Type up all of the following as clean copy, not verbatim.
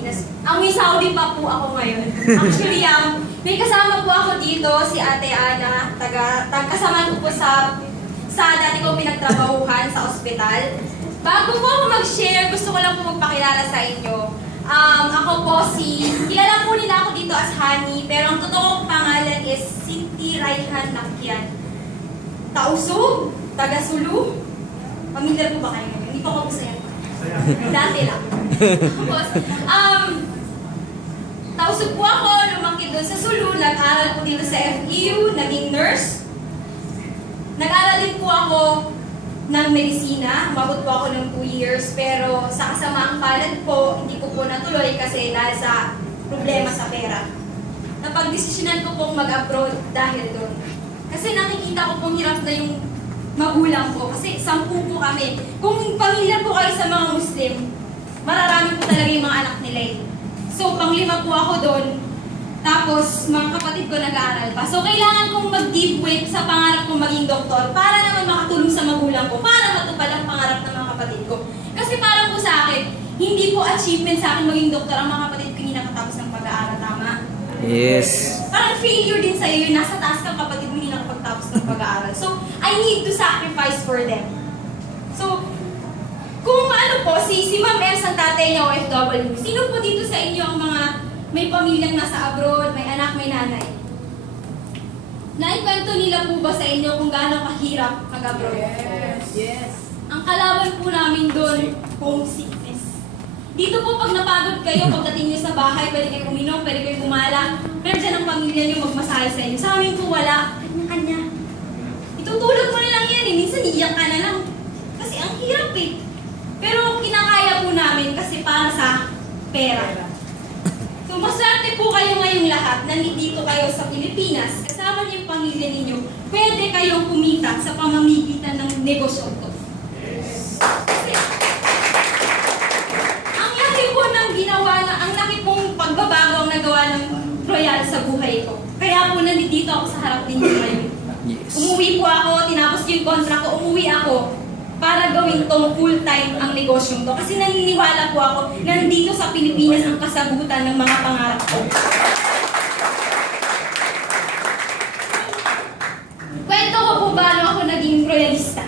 Pilipinas. Amoy Saudi pa po ako ngayon. Actually, may kasama po ako dito, si Ate Ana, kasama ko po sa dati kong pinagtrabahuhan sa ospital. Bago po ako mag-share, gusto ko lang po magpakilala sa inyo. Ako po kilala po nila ako dito as Honey, pero ang totoong pangalan is Cindy Raihan Lakyan. Tausog, taga-Sulu. Pamilyar po ba kayo ngayon? Hindi po ako masaya. Dati lang. Tapos, tausog po ako, lumaki doon sa Sulu, nag-aral po dito sa FEU, naging nurse. Nag-aral din po ako ng medisina, umabot po ako ng 2 years, pero sa kasamaang palad po, hindi ko po natuloy kasi dahil sa problema sa pera. Napag-desisyonan ko pong mag-abroad dahil doon. Kasi nakikita ko pong hirap na yung magulang ko, kasi 10 po kami. Kung pamilya po kayo sa mga Muslim, mararami po talaga yung mga anak nila eh. So, pang-5 po ako doon. Tapos, mga kapatid ko nag-aaral pa. So, kailangan kong mag-give weight sa pangarap kong maging doktor para naman makatulong sa magulang ko, para matupad ang pangarap ng mga kapatid ko. Kasi para po sa akin, hindi po achievement sa akin maging doktor ang mga kapatid ko hindi nakatapos ng pag-aaral. Tama? Yes. Parang failure din sa'yo yun. Nasa taas kang kapatid mo hindi nakapagtapos ng pag-aaral. So, I need to sacrifice for them. So, kung ano po, si Ma'am Ems ang tatay niya OFW, sino po dito sa inyo ang mga may pamilyang nasa abroad, may anak, may nanay? Naikwento nila po ba sa inyo kung gaano kahirap mag-abroad? Yes. Ang kalaban po namin doon, homesickness. Dito po pag napagod kayo, pagdating nyo sa bahay, pwede kayo uminom, pwede kayo gumala, pero dyan ang pamilya nyo magmasahe sa inyo. Sa amin po wala, kanya-kanya. Itutulog mo na lang yan eh, minsan iiyak ka na lang. Kasi ang hirap eh. Pero kinakaya po namin kasi para sa pera. So, maswerte po kayo ngayong lahat. Nandito kayo sa Pilipinas. Kasama niyo yung pamilya ninyo. Pwede kayong kumita sa pamamagitan ng negosyo to. Kasi, ang laki po ng ginawa ang laki pong pagbabago ang nagawa ng Royal sa buhay ko. Kaya po nandito ako sa harap ninyo ngayon. Yes. Umuwi po ako, tinapos yung contract ko, umuwi ako para gawin tong full-time ang negosyong to. Kasi naniniwala po ako, nandito sa Pilipinas ang kasagutan ng mga pangarap ko. Kwento ko po ba nung ako naging royalista?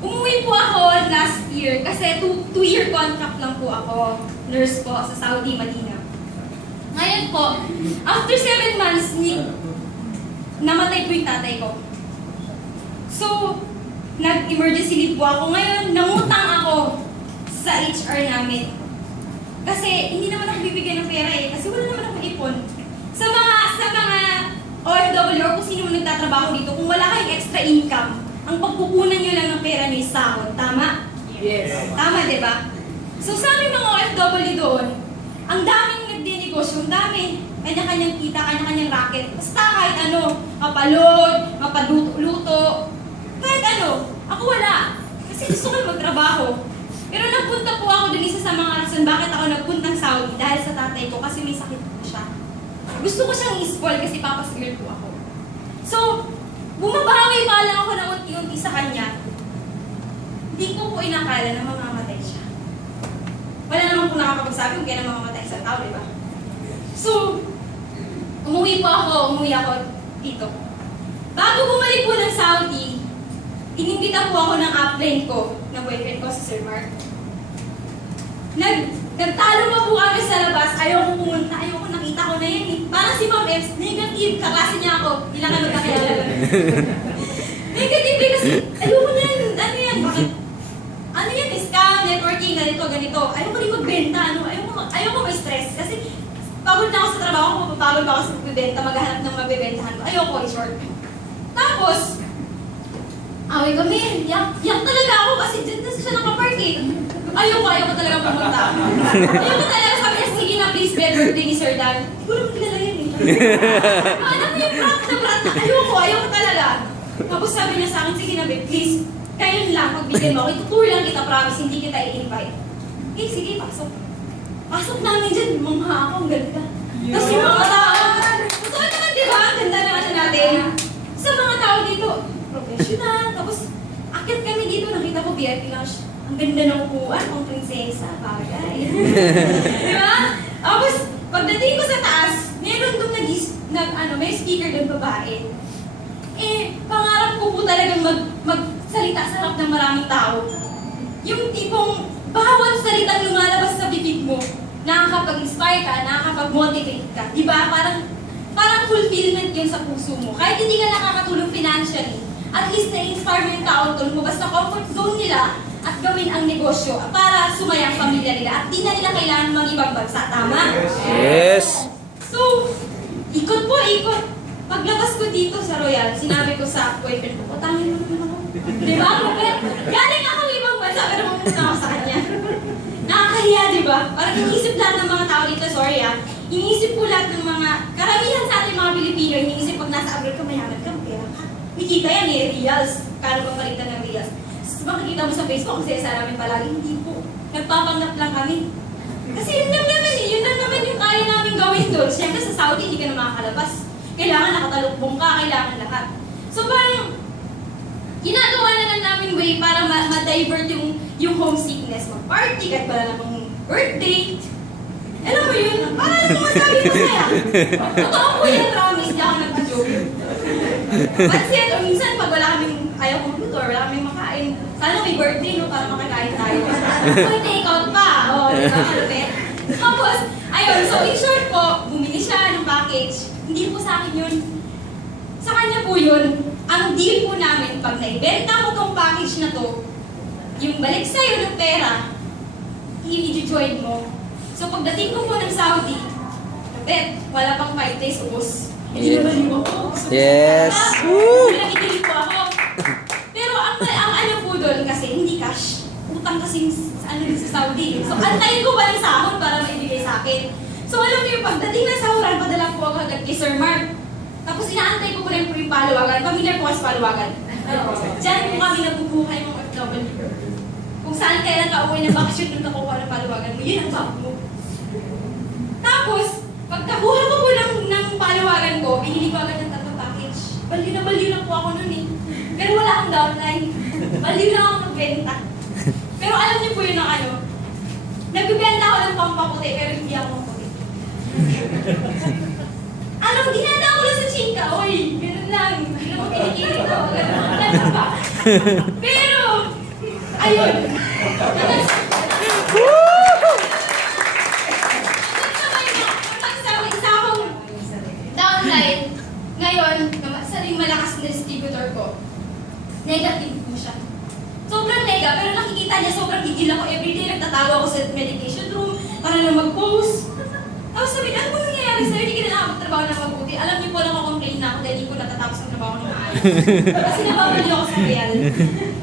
Umuwi po ako last year kasi 2-year contract lang po ako. Nurse po sa Saudi, Madina. Ngayon po, after 7 months, namatay po yung tatay ko. So, nag-emergency leave po ako. Ngayon, nangutang ako sa HR namin. Kasi hindi naman ako bibigyan ng pera eh. Kasi wala naman akong ipon. Sa mga OFW or kung sino man nagtatrabaho dito, kung wala kayong extra income, ang pagkukunan nyo lang ng pera nyo is sahod. Tama? Yes. Tama, di ba? So sa aming mga OFW doon, ang daming nagdinegosyo, ang dami. Kanya-kanyang kita, kanya-kanyang racket. Basta kahit ano, mapalod, mapaluto, kahit ano, ako wala. Kasi gusto ko magtrabaho. Pero nagpunta po ako dun, isa sa mga rason bakit ako nagpuntang Saudi dahil sa tatay ko kasi may sakit po siya. Gusto ko siyang i-spoil kasi papa's girl po ako. So, bumabawi pa lang ako ng unti-unti sa kanya. Hindi ko po inakala na mamamatay siya. Wala naman po nakakapagsabi kung kaya na mamamatay isang tao, di ba? So, umuwi ako dito. Bago bumalik po ng Saudi, inimbita po ako ng upline ko, ng boyfriend ko, si Sir Mark. Nagtalo pa po kami sa labas, ayaw ko pumunta, nakita ko na yan eh. Parang si Ma'am Ems, negative, kaklase niya ako, hindi lang kami magkakilala. Negative eh, kasi ayoko niyan, ano yan, bakit? Ano yan, scam, networking, ganito. Ayoko rin magbenta, ayoko may stress. Kasi pagod na ako sa trabaho, mapapagod ako sa magbibenta, maghahanap ng magbibentahan ko. Ayoko, in short. Tapos, away kami, yak talaga ako kasi dyan na siya nakapark eh. Ayoko talaga pumunta. Ayoko talaga, sabi niya, sige na please, birthday ni Sir Dan. Hindi ko naman kilala yan eh. Alam mo yung brat na, ayoko talaga. Tapos sabi niya sa akin, sige na babe, please, kayo lang, magbigyan mo ako. Itutur lang kita, promise, hindi kita i-invite. Eh, sige, pasok. Pasok namin dyan, mangha ako, ang ganda. Tapos yung mga tao, totoo naman diba, ang ganda na natin. Sa mga tao dito, professional, tapos akit kami dito, nakita ko VIP lounge. Ang ganda ng upuan, pang prinsesa, bagay. ka, nakakapag-motivate ka. Di ba? Parang fulfillment yun sa puso mo. Kahit hindi ka nakakatulong financially, at least na-inspire mo yung tao to lumabas sa comfort zone nila at gawin ang negosyo para sumaya ang pamilya nila at di na nila kailangan mag-ibang bansa. Tama? Yes. So, ikot po, ikot. Paglabas ko dito sa Royal, sinabi ko sa boyfriend ko, utangin mo naman ako. Di ba? Galing ako ibang bansa, pero pumunta ako sa kanya. Nakakahiya, di ba? Parang iniisip lahat ng mga tao dito, sorry iniisip po lahat ng mga, karamihan sa ating mga Pilipino, iniisip pag nasa abroad ka, mayaman ka, pera ka. Nakikita yan reals. Kano bang palitan ng reals? Makikita mo sa Facebook, kasi sa namin palagi, hindi po. Nagpapanggap lang kami. Kasi yun lang naman yung kaya namin gawin doon. Siyempre sa Saudi, hindi ka na makakalabas. Kailangan nakatalukbong ka, kailangan lahat. So parang, ginagawa na lang namin way para ma-divert yung homesickness. Mag-party, kahit wala namang birthday. Alam mo yun, parang ano masabi ko sa'yo. Totoo po yan, promise, di ako nagpa-joke. Pansin, o minsan pag wala kaming ayaw computer, wala kaming makain. Sana may birthday, no, para makakain tayo. So, take out pa. O, di ba, kalupit? Tapos, ayun, so in short po, bumili siya ng package. Hindi po sa akin yun. Sa kanya po yun. Ang deal po namin, pag naibenta mo tong package na to, yung balik sa'yo ng pera, i-join mo. So pagdating ko po ng Saudi, bet, wala pang 5 days, ubos. Hindi naman yung ako. Yes. Nakikilig po ako. Pero ang ano po doon kasi, hindi cash. Utang kasi sa Saudi. So antayin ko pa ng sahod para maibigay sa akin. So alam niyo, pagdating ng sahuran, padala po ako agad kay Sir Mark. Tapos inaantay ko po rin po yung Palawagan. Pamilyar po kasi Palawagan. Diyan po kami nabubuhay mga OFW. Kung saan kailan ka uwi ng bakasyon nung nakuha ng Palawagan mo, yun ang bag mo. Tapos, pagkakuha ko po ng Palawagan ko, binili ko agad ng tatlong package. Baliw na po ako nun eh. Pero wala akong downline. Baliw na ako magbenta. Pero alam niyo po yun ang ano, nagbibenta ako ng pampaputi, pero hindi ako maputi. Dinada ko lang sa chika, oy, ganun lang. Hindi naman kinikilig ako, ganun pa. Pero, ayun. Isa akong downline. Ngayon, sa ring malakas na distributor ko, negative po siya. Sobrang nega, pero nakikita niya sobrang gigil ako. Everyday nagtatawa ako sa meditation room para lang mag-post. Tapos sabi niya, ano ba nangyayari sa'yo? Hindi ka na nakapagtrabaho na mabuti. Alam niyo po, nakakomplain na ako dahil hindi ko natatapos ang trabaho ng maayos. Kasi nababali ako sa real.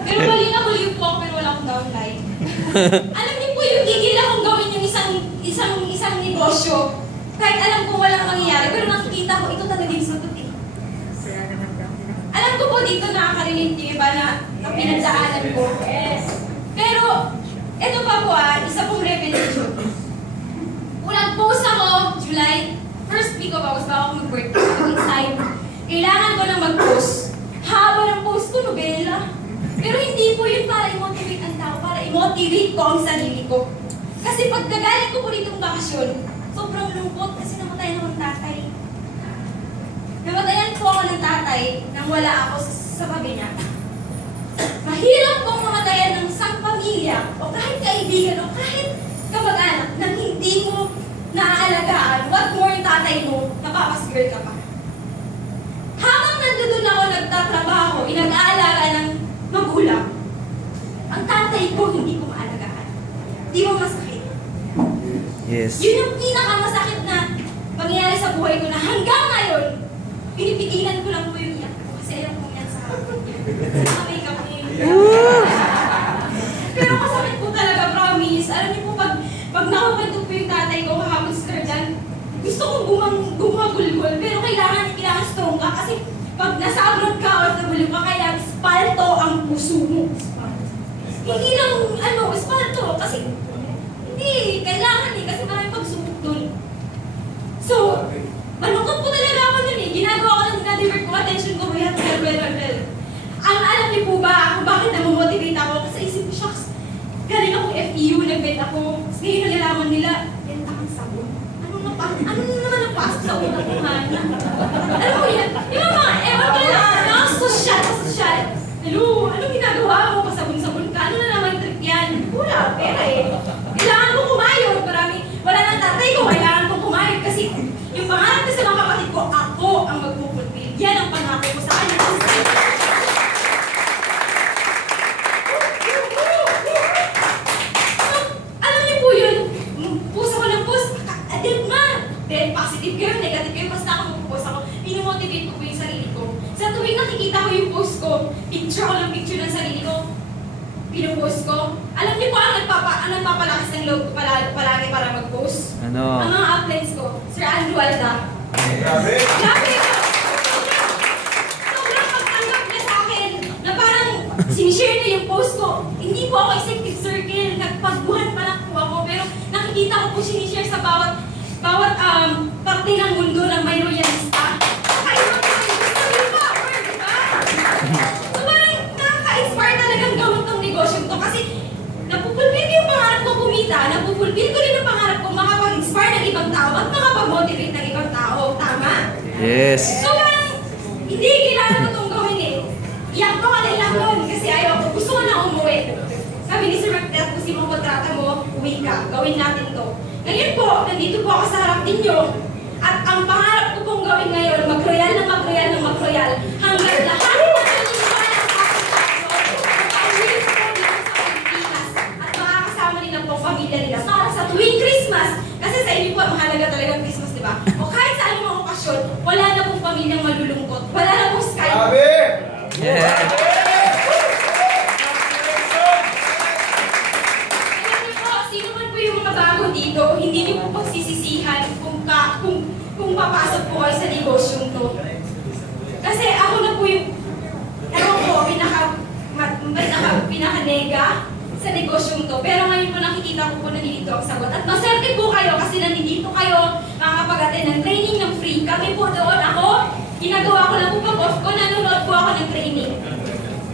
Pero bali po ako, pero wala akong downline. Alam niyo po, yung gigil akong gawin yung isang negosyo. Kahit alam kong walang mangyayari, pero nakikita ko, ito talaga yung sagot eh. Alam ko po dito nakaka-relate yung iba na pinagdaanan ko. Pero, ito pa po isa pong revelation. Unang post ako, July, first week of August, bago ako mag-birthday, inside. Kailangan ko lang mag-post. Haba ng post ko, nobela. Pero hindi po yun para i-motivate ang tao, para i-motivate ko ang sarili ko. Kasi pagkagaling ko po ditong bakasyon, sobrang lungkot kasi namatay na ng tatay. Namatayan po ako ng tatay nang wala ako sa tabi niya. Mahirap kong mamatayan ng isang pamilya o kahit kaibigan o kahit kamag-anak nang hindi mo naaalagaan, what more yung tatay mo, napapasgirl ka pa. Habang nandoon ako nagtatrabaho, inag-aalaga ng magulang, ang tatay ko hindi ko maalagaan. Di mo masakit. Yes. Yun yung pinakamasakit na pangyayari sa buhay ko na hanggang ngayon, pinipigilan ko lang po yung iyak ko kasi ayaw ko yan sa hapon niya. Sa makeup niya yung iyak. Pero masakit po talaga, promise. Alam niyo po, pag nakakwento po yung tatay ko, kahapon sa dyan, gusto kong gumagulgol, pero kailangan strong ka kasi pag nasa abroad ka o sa bulyo ka, kailangan spalto ang puso mo. Hindi lang, spalto, kasi hindi, kailangan kasi maraming pagsubok dun. So, malungkot po talaga ako nun eh. Ginagawa ko lang, dinadivert ko, attention ko, well. Ang alam niyo po ba kung bakit namomotivate ako? Kasi isip ko, shucks, galing akong FEU, nag-bet ako. Tapos ngayon nalalaman nila, benta kang sabon. Ano naman ang pasok sa utak ko, man? Alam mo yan? Yung mga, ewan ko lang, mga sosyal. Hello, anong ginagawa mo? Pasabon-sabon ka? Ano na naman trip yan? Wala, pera eh. Kailangan mo kumayod. Wala nang tatay ko, kailangan Ano? Ang mga uplines ko, Sir Andrew Alda. Grabe! Grabe! Sobrang pagtanggap niya sa akin na parang sinishare niya yung post ko. Hindi po ako executive circle, nagpagbuhan pa lang po ako, pero nakikita ko po sinishare sa bawat parte ng mundo ng may loyalista. Kaya naman gusto niyo pa, di ba? So parang nakaka-inspire talagang gawin tong negosyo to kasi napupulpil ko yung pangarap ko kumita, napupulpil ko rin yung pangarap ko makapag-inspire ng ibang tao at makapag-motivate ng ibang tao. Tama? Yes. So parang, hindi kailangan ko itong gawin eh. Iyak ko ka lang doon kasi ayaw ko. Gusto ko na umuwi. Sabi ni Sir Marquez, kung sino kontrata mo, uwi ka. Gawin natin to. Ngayon po, nandito po ako sa harap ninyo. At ang pangarap ko pong gawin ngayon, mag-royal ng mag-royal ng mag-royal. Hanggang lahat na naniniwala sa akin makauwi po dito sa Pilipinas. At makakasama nila po ang pamilya nila. Para sa tuwing Christmas, kasi sa inyo po, mahalaga talaga ang Christmas, di ba? O kahit sa anong mga okasyon, wala na pong pamilyang malulungkot. Wala na pong Skype. Grabe! Yeah. Alam niyo po, sino man po yung mga bago dito, hindi niyo po pagsisisihan kung papasok po kayo sa negosyong to. Kasi ako na po yung, pinaka-nega sa negosyong to. Pero ngayon po nakikita ko po na dito ang sagot. At maserte po kayo kasi nandito kayo makakapag-attend ng training ng free. Kami po doon, ako, ginagawa ko lang po pag-off ko, nanonood po ako ng training.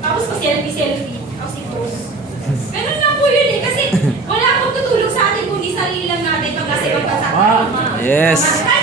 Tapos pa selfie, tapos i-post. Ganun lang po yun eh, kasi wala akong tutulong sa atin kundi sarili lang natin pag nasa ibang bansa tayo. Yes. Kahit